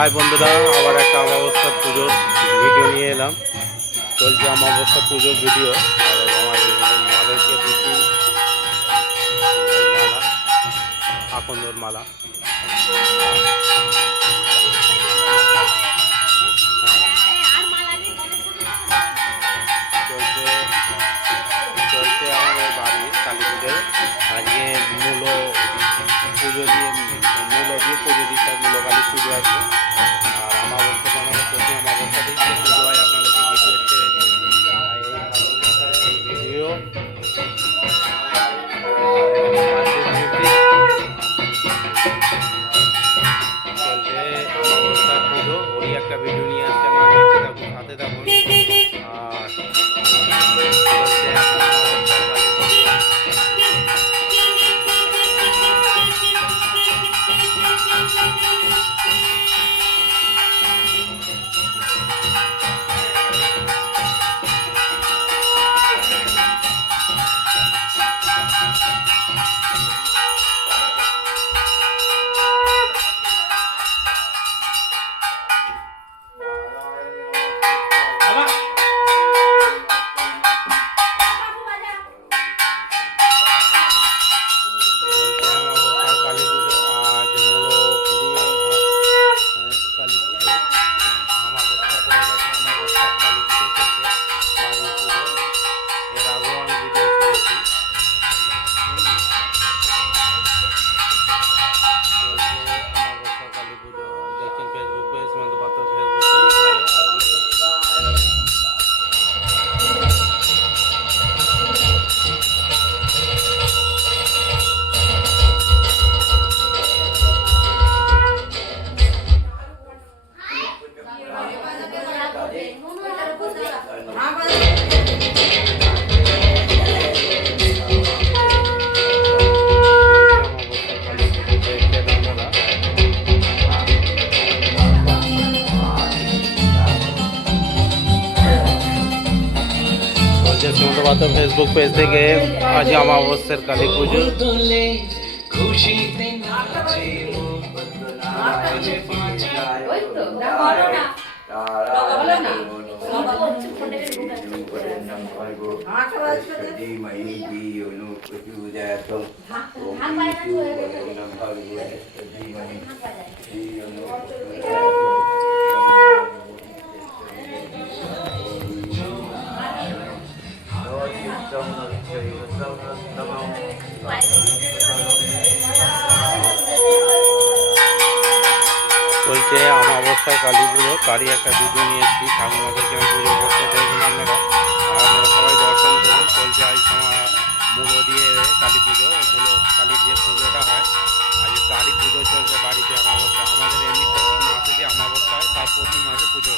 High বন্ধুরা, আবার একটা অমাবস্যা পুজোর ভিডিও নিয়ে এলাম। চলছে অমাবস্যা পুজোর ভিডিও। আর আমার মাদেরকে দিচ্ছি মালা, আকন্দর মালা। চলছে আমাদের বাড়ি কালী পুজোয়। আজকে মূলো পুজো দিয়ে পুজো দিচ্ছে, মূলো কালী পুজো আছে। আর অমাবস্যাতে আমাদের প্রতি অমাবস্যাতেই পুজো হয়। আপনাদেরকে ভিডিও এই ভিডিও চলছে অমাবস্যার পুজো, ওই একটা ভিডিও নিয়ে আসছে। আমরা দেখতে থাকুন, হাতে থাকুন। আর ফেসবুক পেজ থেকে আজ অমাবস্যার কালী পুজো। চলছে অমাবস্যার কালী পুজো, তারই একটা ভিডিও নিয়ে এসেছি। ঠাকুমাকে কেমন পুজো করতে দেখবেন আপনারা, আর আপনারা সবাই দর্শন করুন। চলছে আজ মূলো দিয়ে কালী পুজো, মূলো কালীর যে পুজোটা হয় আজ তারই পুজো চলছে বাড়িতে। অমাবস্যা আমাদের এমনি প্রতি মাসে যে অমাবস্যা হয় তার প্রতি মাসে পুজো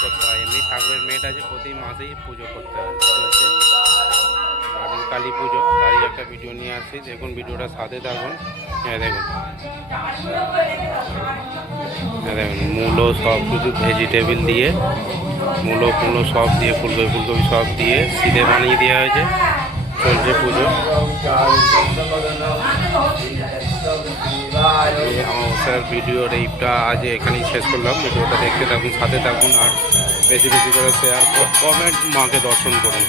করতে হয়। এমনি ঠাকুরের মেয়েটা যে প্রতি মাসেই পুজো করতে হয়। চলছে কালী পুজো, তারই একটা ভিডিও নিয়ে আসছি। দেখুন ভিডিওটা সাথে থাকুন। হ্যাঁ দেখুন, মূলো সব কিছু ভেজিটেবিল দিয়ে, মূলো সব দিয়ে, ফুলকপি সব দিয়ে সিধে বানিয়ে দেওয়া হয়েছে। চলছে পুজো। অমাবস্যার ভিডিওর এইটা আজ এখানেই শেষ করলাম। ভিডিওটা দেখতে থাকুন, সাথে থাকুন, আর বেশি বেশি করে শেয়ার, কমেন্ট, মাকে দর্শন করুন।